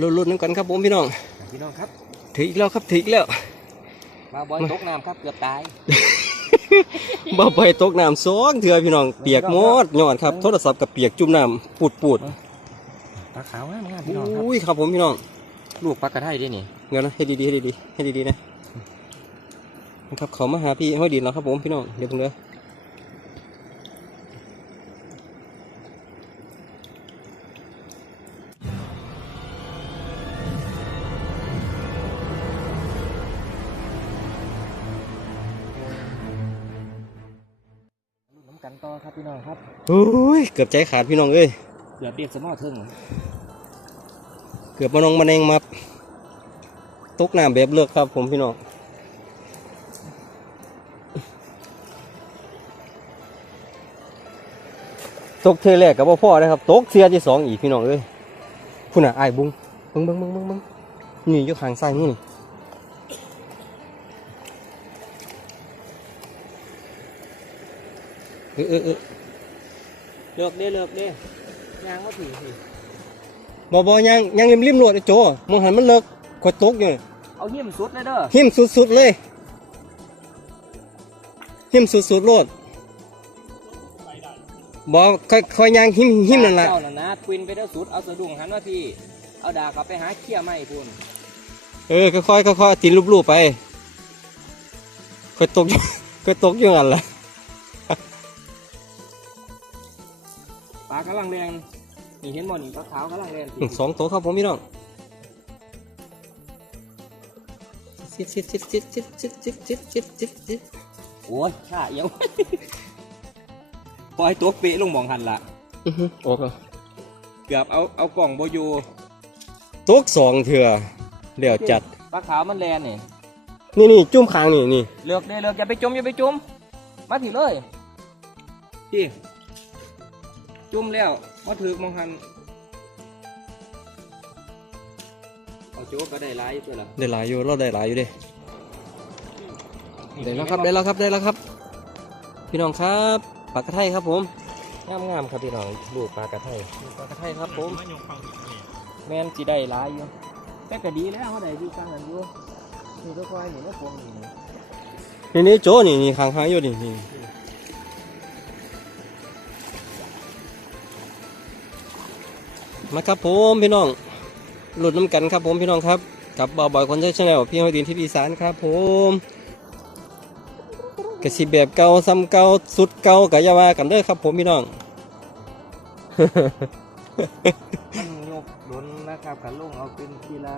ลุ้นๆน้ำกันครับผมพี่น้อง พี่น้องครับถึงอีกแล้วครับถึงอีกแล้วมาบอยตกน้ำครับเกือบตายบ่ไปตกน้ำสองเถื่อพี่น้องเปียกหมดยอดครับโทรศัพท์กับเปียกจุ่มน้ำปูดปูดปลาขาวงามงามๆพี่น้องครับอุ้ยครับผมพี่น้องลูกปลากระไทยด้วยนี่เดี๋ยวนะให้ดีๆให้ดีๆให้ดีๆนะนะครับเขามาหาพี่ห้อยดินแล้วครับผมพี่น้องเดี๋ยวเพิ่งเด้อ โอ้ยเกือบใจขาดพี่น้องเอ้ยเกือบเปียกสมอเทิงเกือบมานองมาแนงมาตกน้ำแบบเลิกครับผมพี่น้องตกเทอแรกกับพ่อนะครับตกเสียที่สองอีกพี่น้องเอ้ยพุ่นอะไอ้ายบุ้งเบิ้งเบิ้งเบิ้งเบิ้งเบิ้งนี่อยู่ข้างซ้ายมือนี่เออเออ เออเลือกเด้เลือกเด้ยางมาถือสิบอบอยังยังริมริมๆโหลดไอ้โจมองหันมันเลิกกดตกอยู่เอาเหี้ยมสุดเลยเด้อหิมสุดๆเลยหิมสุดๆโลดบอกค่อยค่อยยางหิมหิมนั่นแหละเจ้านั่นนะทวินไปเด้อสุดเอาสะดุ้งหันมาพี่เอาดาบกลับไปหาเขี้ยไม้พุ่นเออค่อยๆค่อยๆตีรูปๆไปค่อยตกอยู่ค่อยตกอยู่นั่นแหละ กำลังแรงนี่เห็นบ่นี่ปลาขาวกำลังแรงสองตัวครับผมพี่น้องซิดซิดซิดซิดซิดซิดซิดซิดซิดซิดซิดโอ้ยข้าเอียวปล่อยตัวเปะลงมองหันละอือหือโอ้โหเกือบเอาเอากล่องโบยูตกสองเถื่อเดี๋ยวจัดปลาขาวมันแลนนี่นี่นี่จุ่มคางนี่นี่เลือกได้เลือกอย่าไปจุ่มอย่าไปจุ่มมาถึงเลยพี่ จุ่มแล้วมาถือมองหันเอาโจ๊กก็ได้หลายตัวละได้หลายอยู่เราได้หลายอยู่เด้ได้แล้วครับได้แล้วครับได้แล้วครับ พี่น้องครับปลากระไทยครับผมงามงามๆครับพี่น้องดูปลากระไทยดูปลากระไทยครับผมแม่นสิได้หลายอยู่แต่ก็ดีแล้วเขาได้อยู่กลางนั้นอยู่นี่ก็ควายนี่ก็พวงนี่นะนี่นี่โจนี่นี่ข้างๆอยู่นี่นี่ มาครับผมพี่น้องหลุดน้ำกันครับผมพี่น้องครับกับบ่าวบ่อยคนใช้ชาแนลพี่ห้อยดินที่อีสานครับผมกระสิแบบเก่าซ้ำเก่าสุดเก่ากะอยาว่ากันเด้อครับ ผมพี่น้องมันยกหนุนนะครับกันลงเอาเป็นทีละ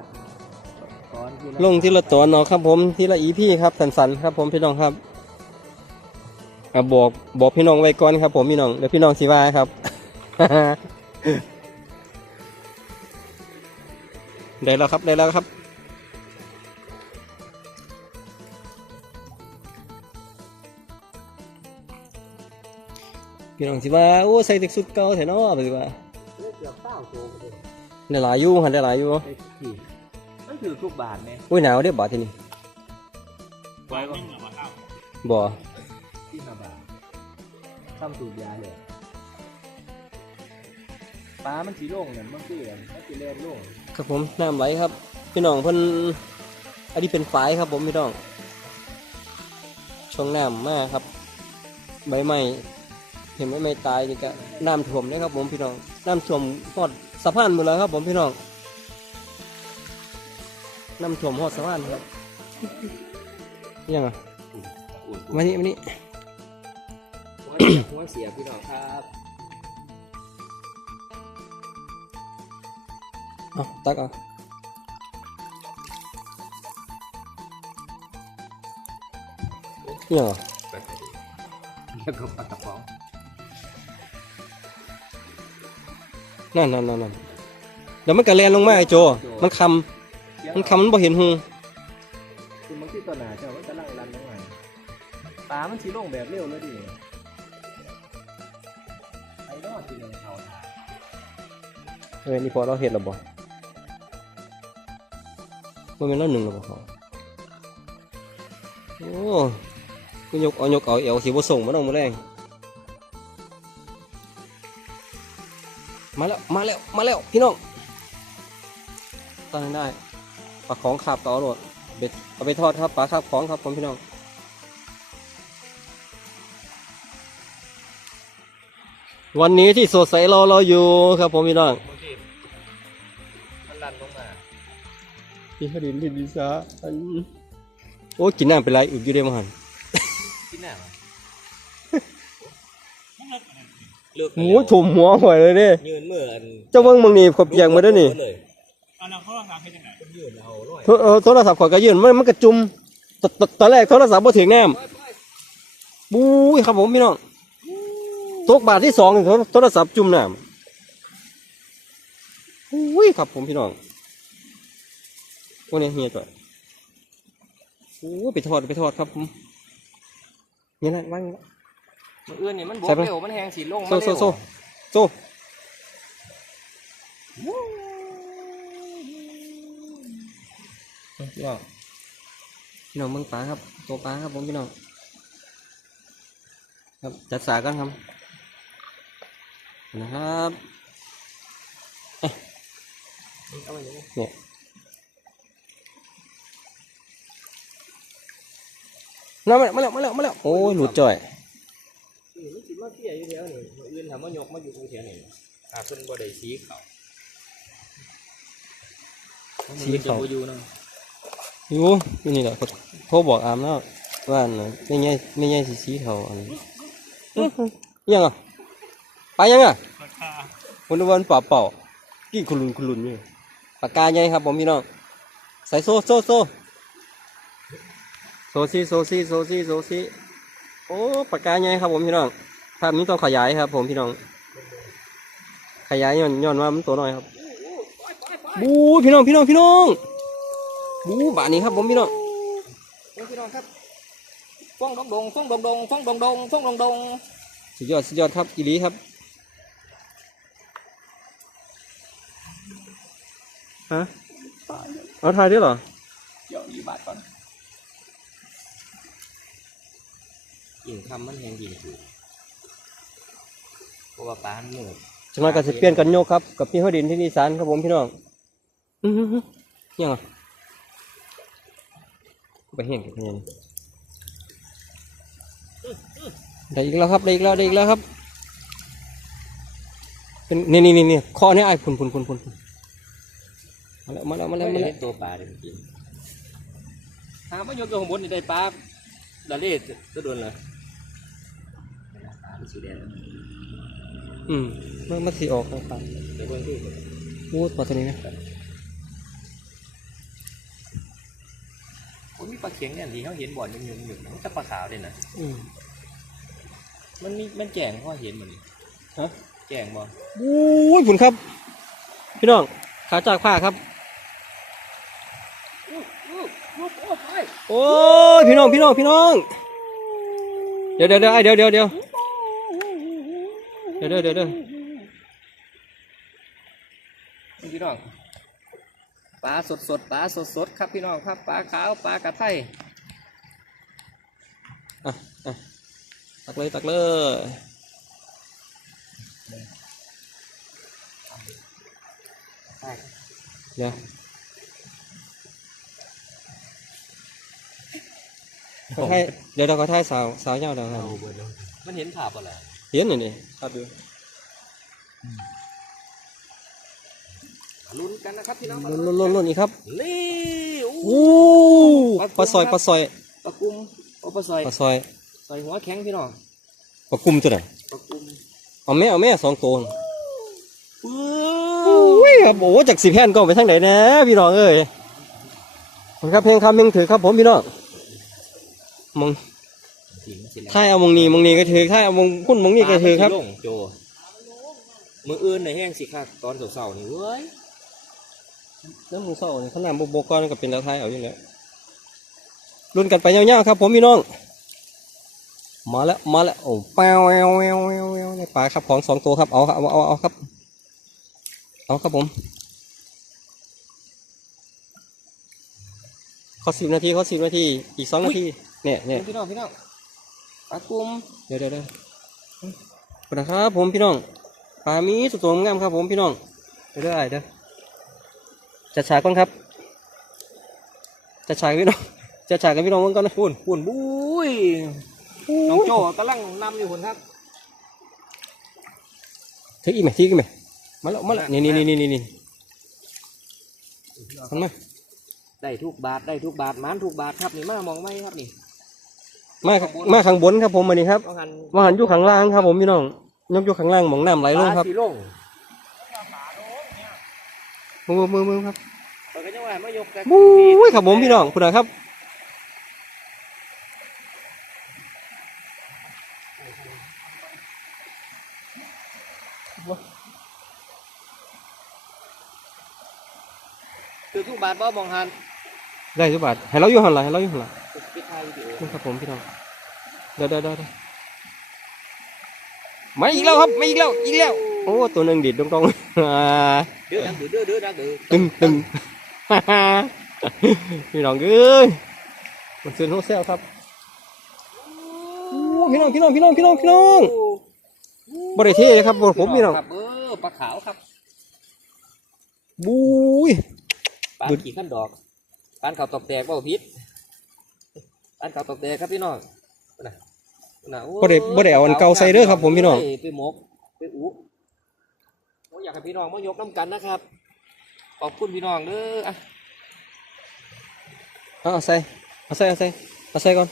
ตอนทีละลงทีละตอนเนาะครับผมทีละอีพี่ครับสันๆครับ ผมพี่น้องครับอะบอกบอกพี่น้องไว้ก่อนครับ ผมพี่น้องเดี๋ยวพี่น้องสิว่าครับ ได้แล้วครับได้แล้วครับ พี่น้องสิว่าโอ้ใส่ตึกสุดเก่าแถเนาะไปสิว่าเกือบเต้าโตเลยได้หลายอยู่หันได้หลายอยู่ไอ้ที่มันถือทุกบาทเนี่ยอุ้ยหนาวเด้อบาดทีนี้ไว้ก็บ่ที่มาบาททำสูบยาเลยปลามันสีโล่งเนี่ยมันคืออะไรมันสีแลนโล่ง ครับผมน้ำไหลครับพี่น้องเพิ่นอันนี้เป็นฝายครับผมพี่น้องช่วงน้ำมากครับ ใบไม้เห็นใบไม้ตายนี่ก็น้ำท่วมเลยครับผมพี่น้องน้ำท่วมฮอดสะพานหมดแล้วครับผมพี่น้องน้ำท่วมฮอดสะพานครับยังอะอุ่นมานี่มานี่หัวเสียพี่น้องครับ เอาตักเอายังอะแล้วก็ปลากระป๋องนั่นนั่นนั่นนั่นเดี๋ยวมันกระแลนลงมาไอ้โจ มันคำมันคำมันบ่เห็นหูคือมันที่ตัวหนาเจ้ามันจะลั่งรันยังไงปลามันสีโล่งแบบเร็วเลยดิไอ้รอดทีเดียวเขาถ่ายเออนี่พอเราเห็นแล้วบ่ มันเป็นเราหนึ่งแล้วบ่เขาโอ้กูยกเอายกเอาเอวสิบ่ส่งมาต้องมาแรงมาแล้ว มาแล้ว มาแล้ว พี่น้อง ตั้งได้ปลาของขาบต่อโหลดเบ็ดเอาไปทอดครับปลาขาบของครับผมพี่น้องวันนี้ที่สดใสรอเราอยู่ครับผมพี่น้อง พี่ฮดินพี่ดิสาอันโอ้กินน้ำเป็นไรอึดอยู่เด้มั้งหันที่ไหนวะเลือกหมูถุ่มหัวหอยเลยเด้ยืนเมื่ออันเจ้าเบิ่งมึงนี่ขบเปียกมาเด้วยนี่เลยอันนั้นเขาทำให้ยังไงยืนเอาร้อยโทรเออโทรศัพท์ข่อยก็ยื่นมันมันกระจุมตตตอนแรกโทรศัพท์บ่ถึงน้ำบู๊ยครับผมพี่น้องตกบาทที่สองนี่โทรโทรศัพท์จุ่มน้ำอุ้ยครับผมพี่น้อง พวกนี้เฮียจ่อยโอ้ไปทอดไปทอดครับผมนี่นะว่างมืออื่นนี่มันบวใส่กไปเร็วมันแหงสีลงโซ่มาเร็โซ่วโซ่โซ่พี่น้องพี่น้องเบิ่งปลาครับตัวปลาครับผมพี่น้องครับจัดสากันครับนะครับเอ๊ะเนี่ย น้ำมาแล้วมาแล้วมาแล้วโอ้ยหลุดจ่อยนี่มันสิมาเที่ยอยู่แถวนี่มืออื่นถามว่ายกมาอยู่ตรงแถวนี่อาเพิ่นบ่ได้สีเขาสีเขาอยู่นะอยู่อยู่นี่แหละเขาโทรบอกอามแล้วว่าอันน่ะไม่ใช่ไม่ใช่สีสีเทาอันนี้อื้อยังอะไปยังอะราคาวันวันเปล่าเปล่ากี่คุลุนคุลุนอยู่ปากกาใหญ่ครับผมพี่น้องใส่โซ่โซ่โซ่ โซซี่โซซี่โซซี่โซซี่โอ้ปากกาใหญ่ครับผมพี่น้องภาพนี้ต้องขยายครับ ผมพี่น้อง ขยายย้อนย้อนว่ามันตัวน้อยครับบูพี่น้องพี่น้องพี่น้องบูบานนี้ครับผมพี่น้องโอ้พี่น้องครับฟ้องดงดงฟ้องดงดงฟ้องดงดงฟ้องดงดงสุดยอดสุดยอดครับอีหลีครับฮะเอาถ่ายด้วยเหรอเดี๋ยวยี่บาทก่อน ยิงคำมันแหงยิงถูกเพราะว่าปลามันเหนื่อยจังหวะก็สิเปลี่ยนกันโยกครับกับพี่ฮอดินที่นี่สานครับผมพี่น้องอื้อหือหือยังอะไปเห็นกันยังได้อีกแล้วครับได้อีกแล้วได้อีกแล้วครับเป็นนี่นี่นี่นี่ข้อนี้ไอ้พุ่นพุ่นพุ่นพุ่นพุ่นมาแล้วมาแล้วมาแล้วมาไม่แล้วเห็นตัวปลาเลยกินหาว่ายกอยู่ข้างบนนี่ได้ปลาดาเล่ตัวโดนเลยปลา สีแดงอืมมันมันสีออกครับเดี๋ยวเบิ่งที่พูดปลาตัวนี้นะผมมีปลาเข็งเนี่ยที่เขาเห็นบ่อนยังอยู่อยู่มันจะปลาขาวเลยนะอืมมันมีมันแจงเขาเห็นเหมือนฮะแจงบ่โอ้ยผุนครับ พี่น้องขาจากผ้าครับโอ้ยพี่น้องพี่น้องพี่น้อง เดี๋ยวเดี๋ยวเดี๋ยวไอ้เดี๋ยวเดี๋ยว เดี๋ยวเดี๋ยวเดี๋ยวเดี๋ยวเดี๋ยวนี่พี่น้องปลาสดสดๆปลาสดสดๆครับพี่น้องครับปลาขาวปลากระไทยอะอะตักเลยตักเลยเดี๋ยวขอไทยเดี๋ยวเราขอไทยสาวสาวเงาเดี๋ยวครับมันเห็นภาพอะไร เห็นหน่อยนี่ครับดูลุ้นกันนะครับพี่น้องลุ่นลุ่นลุ่นลุ่นอีกครับนี่อู้ปลาซอยปลาซอยปลากุ้มโอ้ปลาซอยปลาซอยซอยหัวแข็งพี่น้องปลากุมตัวไหนปลากุ้มเอาแม่เอาแม่สองตัวปื้อุ้ยครับโอ้จากสิบแผ่นก็ไปทางไหนนะพี่น้องเอ้ยขอบคุณครับเพลงคำเพลงถือครับผมพี่น้องมอง จริงสิแล้วถ้าเอามองนี้มองนี้ก็ถือถ้าเอามองพุ่นมองนี้ก็ถือครับ ปลามันสิลงโจมืออื่นในแห้งสิครับตอนเสาร์ๆนี่เว้ยน้ำมูเศร้าเนี่ยขนาดโบกก้อนก็เป็นแล้วไทยเอาอยู่แล้วรุ่นกันไปยาวๆครับ ผมพี่น้อง มาแล้วมาแล้วโอ้แปวแววแววแววแววในป่าครับของสองตัวครับเอาครับเอาเอาเอาครับ เอาครับผมขอสิบนาทีขอสิบนาทีอีกสองนาทีเนี่ยเนี่ยพี่น้องพี่น้อง ปลากุ้มเดี๋ยวเดี๋ยวเดี๋ยวขอบคุณนะครับผมพี่น้องปลามีสุดตัวงามครับผมพี่น้องเดี๋ยวเดี๋ยวไอ้เด้อจัดฉากก่อนครับจัดฉากพี่น้องจัดฉากกันพี่น้องก่อนนะปุ่นปุ่นบุ้ยน้องโจกำลังนำอยู่คนครับถืออีกไหมถืออีกไหมมาแล้วมาแล้วนี่นี่นี่นี่นี่มันมาได้ทุกบาทได้ทุกบาทหมานทุกบาทครับนี่มามองไหมครับนี่ มาข้างมาข้างบนครับผมมานี่ครับต้องหันมาหันอยู่ข้างล่างครับ ผมพี่น้องยกอยู่ข้างล่างหมองน้ำไหลลงครับปาสีลงมือมือมือครับเปิดกันยังไงมายกกันบู้ยครับผมพี่น้องคุณนะครับคือทุกบาทบ่มองหันได้ทุกบาทให้เราอยู่หันหลังให้เราอยู่หันหลัง นี่ครับผมพี่น้องเดี๋ยวเดี๋ยวเดี๋ยวเดี๋ยวมาอีกแล้วครับมาอีกแล้วอีกแล้วโอ้ตัวหนึ่งดิดตรงๆอ่าเดือดดังเดือดเดือดเดือดดังเดือดตึงตึงพี่น้องเอ้ยมันซื้อโฮเซลครับโอ้พี่น้องพี่น้องพี่น้องพี่น้องพี่น้องบริเทเลยครับผมพี่น้องครับเออปลาขาวครับบุ้ยปลาดุดขี่ขั้นดอกปานเขาตกแตกเปล่าพิษ ปานเขาตกแตกครับพี่น้องน่ะน่ะโอ้บ่ได้บ่ได้เอาอันเก่าใส่เด้อครับผมพี่น้อง ไปหมกไปอุโอ้อยากให้พี่น้องมายกน้ำกันนะครับ ขอบคุณพี่น้องเด้ออะเอาเอาใส่เอาใส่เอาใส่เอาใส่ก่อน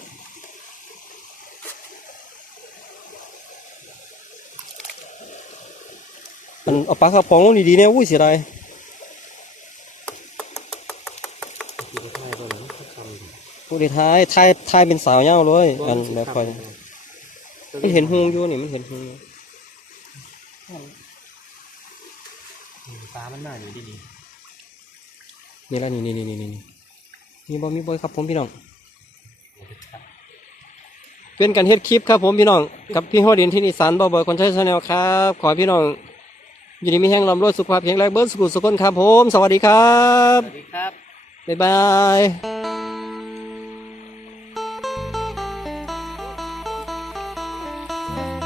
อันเอาปลากระป๋องลงดีๆเนี่ยอุ้ยเสียดาย ผู้ใดทายทายทายเป็นสาวเย้าเลยอันแบบคอยมันเห็นหงอยู่นี่มันเห็นหงอยู่ปลามันน่าอยู่ดีนี่ละนี่นี่นี่นี่นี่มีบอมีบอยครับผมพี่น้องเป็นการเฮ็ดคลิปครับผมพี่น้องกับพี่หัวดินที่นิสานบ่บ่อยคนใช้ชาแนลครับ ขอให้พี่น้องอยู่ดีมีแห้งลำรวยสุขภาพแข็งแรงเบิร์ดสุขุสุขคนครับผม สวัสดีครัๆบสวัสดีครับ บ๊ายบาย Bye.